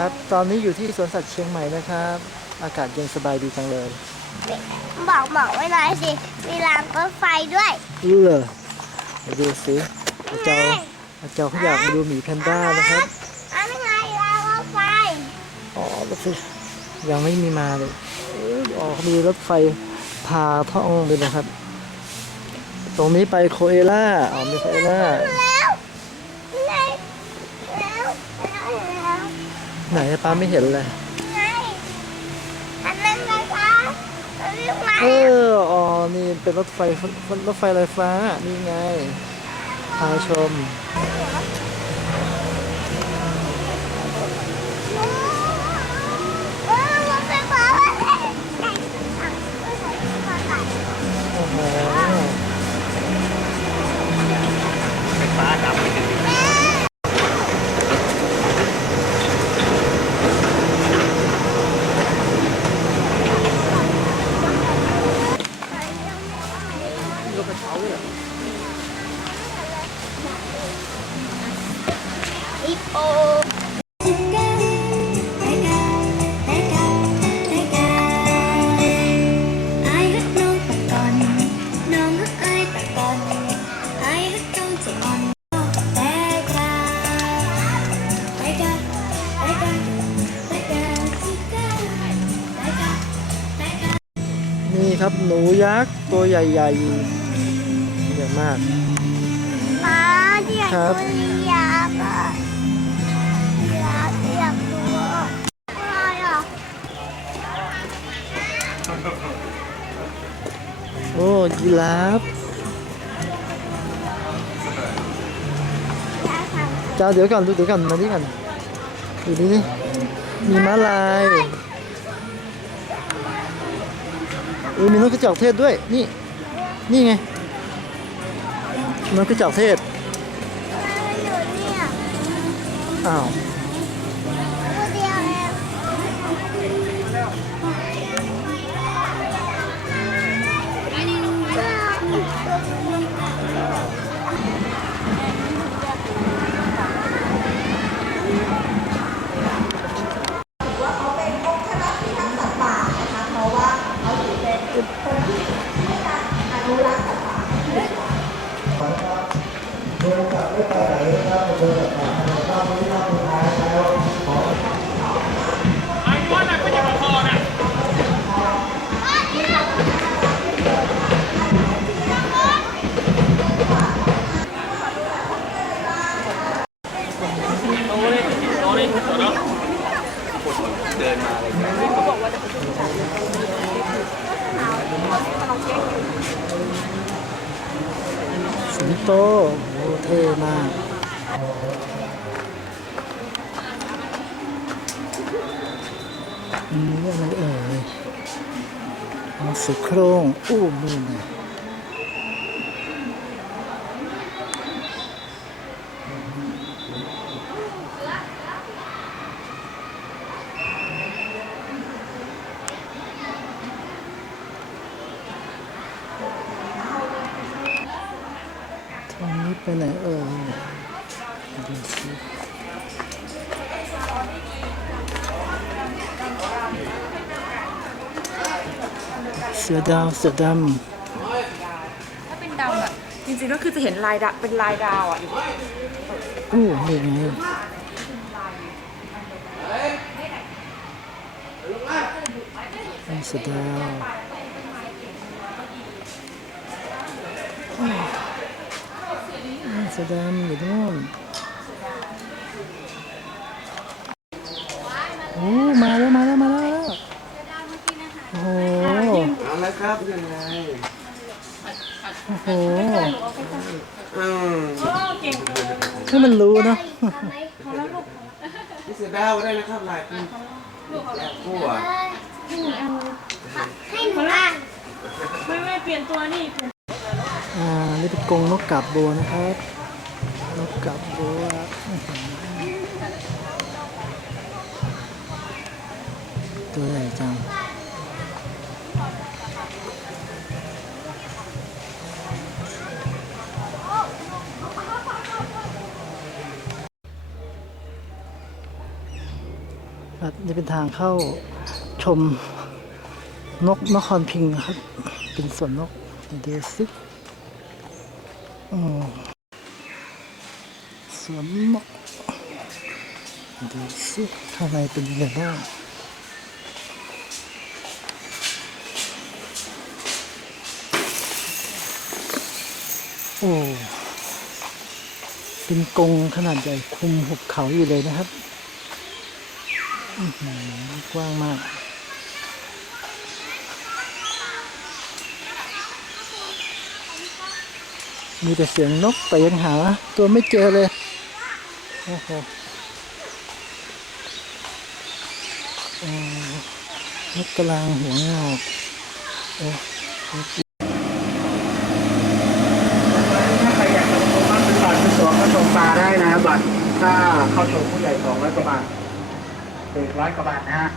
ครับ ตอนนี้อยู่ที่สวนสัตว์เชียงใหม่นะครับ อากาศเย็นสบายดีจังเลย บอกบอกไว้หน่อยสิ มีรางรถไฟด้วยรู้เลยมาดูสิอาเจ้าอาเจ้าเขาอยากมาดูหมีแพนด้านะครับอันนี้ไงรางรถไฟ อ๋อรถไฟยังไม่มีมาเลยเอออ๋อเขามีรถไฟพาท่องไปนะครับ ตรงนี้ไปโคเอล่า อ๋อมีโคเอล่าแล้วไงแล้วแล้วแล้ว ไหนป้าไม่เห็นเลย ไงอันนั้นไงคะอันนี้มาเออ อ๋อ นี่เป็นรถไฟรถไฟลอยฟ้า นี่ไง พาชม เออรถไฟฟ้า โอ้โห ฮิปโปนี่ครับหนูยักษ์ตัวใหญ่ ๆ ใหญ่มากป้าที่อยากครับดูอยากอะอยากอยากดูอะไรอะโอ้ยีราฟอยากทำเจ้าเดี๋ยวก่อนดูเดี๋ยวก่อนมานี่ก่อนดูนี่นี่มีม้าลายเออมีนกกระจอกเทศด้วย นี่ นี่ไง นกกระจอกเทศอยู่เนี่ยอ้าวตัว สิงโตโอ้ เท่มากอันนี้อะไรเอ่ยสุโครงอู้มือนะทางนี้ไปไหนเอ่ยดูสิเสือดาวเสือดถ้าเป็นดำอะ จริงๆก็คือจะเห็นลายดะเป็นลายดาวอะำอู้นี่ไงเสือดาวอ้าว เสือดำอยู่นู่นโอ้มาแล้วมาแล้วมาแล้วโอ้โหเอาละครับยังไงโอ้โหอืมให้มันรู้เนอะนี่เสือดาวได้นะครับลายคุณแอบคู่อะให้หนูอ่านไม่ไม่เปลี่ยนตัวนี่อ่านี่เป็นกรงนกกาบบัวนะครับ นกกาบบัวตัวใหญ่จังนี่เป็นทางเข้าชมนกนครพิงค์ครับ เป็นสวนนกเดี๋ยวสิอืม สวนนกดูสิข้างในเป็นยังไงบ้างโอ้ เป็นกรงขนาดใหญ่คุมหุบเขาอยู่เลยนะครับกว้างมากมีแต่เสียงนกแต่ยังหาตัวไม่เจอเลย โอ้โหอ๋อนกกระลางหัวงอกโอ้ถ้าใครอยากจะชมบ้านเป็นบัตรเป็นสวนก็ชมปลาได้นะบัตรถ้าเข้าชมผู้ใหญ่สองร้อยกว่าบาทเด็กร้อยกว่าบาทนะฮะ